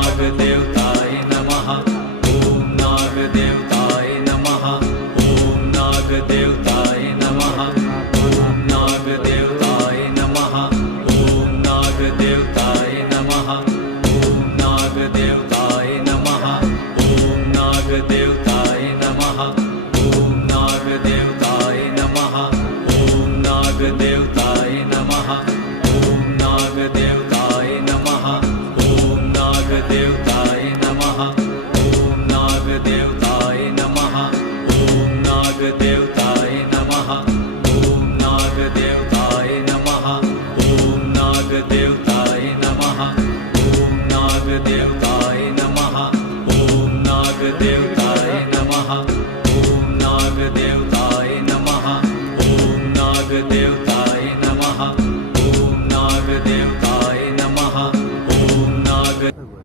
नागदेवताय नमः। ॐ नागदेवताय नमः। ॐ नागदेवताय नमः। ॐ नागदेवताय नमः। ॐ नागदेवताय नमः। ॐ नागदेवताय नमः। ॐ नागदेवताय नमः। ॐ नागदेवताय नमः। ॐ नागदेवताय नमः। ॐ नागदेवताय नमः। ॐ नागदेवताय नमः। ॐ नागदेवताय नमः। ॐ नागदेवताय नमः। ॐ नागदेवताय नमः। ॐ नागदेवताय नमः। ॐ नागदेवताय